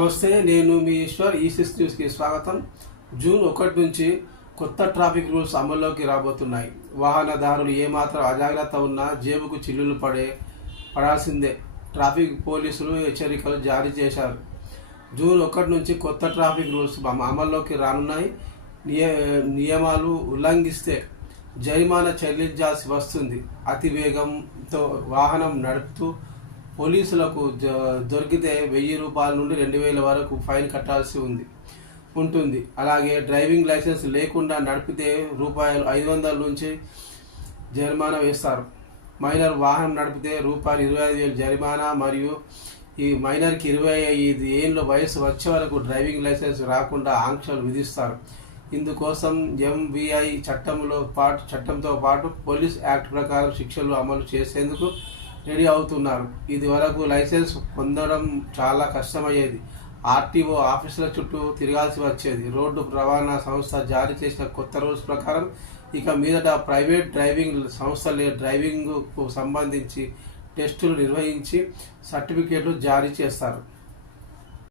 నమస్తే, నేను మీ ఈశ్వర్. ఈ6 న్యూస్కి స్వాగతం. జూన్ 1 నుంచి కొత్త ట్రాఫిక్ రూల్స్ అమల్లోకి రాబోతున్నాయి. వాహనదారులు ఏమాత్రం అజాగ్రత్త ఉన్నా జేబుకు చిల్లులు పడాల్సిందే. ట్రాఫిక్ పోలీసులు హెచ్చరికలు జారీ చేశారు. జూన్ 1 నుంచి కొత్త ట్రాఫిక్ రూల్స్ అమల్లోకి రానున్నాయి. నియమాలు ఉల్లంఘిస్తే జరిమానా చెల్లించాల్సి వస్తుంది. అతి వేగంతో వాహనం నడుపుతూ పోలీసులకు దొరికితే 1000 రూపాయల నుండి 2000 వరకు ఫైన్ కట్టాల్సి ఉంటుంది. అలాగే డ్రైవింగ్ లైసెన్స్ లేకుండా నడిపితే రూపాయలు 500 నుంచి జరిమానా వేస్తారు. మైనర్ వాహనం నడిపితే రూపాయలు 25,000 జరిమానా మరియు ఈ మైనర్కి 25 ఏళ్ళ వయసు వచ్చే వరకు డ్రైవింగ్ లైసెన్స్ రాకుండా ఆంక్షలు విధిస్తారు. ఇందుకోసం ఎంవిఐ చట్టంతో పాటు పోలీస్ యాక్ట్ ప్రకారం శిక్షలు అమలు చేసేందుకు రెడీ అవుతున్నారు. ఇది వరకు లైసెన్స్ పొందడం చాలా కష్టమయ్యేది. ఆర్టీఓ ఆఫీసుల చుట్టూ తిరగాల్సి వచ్చేది. రోడ్డు రవాణా సంస్థ జారీ చేసిన కొత్త రూల్స్ ప్రకారం ఇక మీదట ప్రైవేట్ డ్రైవింగ్ సంస్థలే డ్రైవింగ్కు సంబంధించి టెస్టులు నిర్వహించి సర్టిఫికేట్లు జారీ చేస్తారు.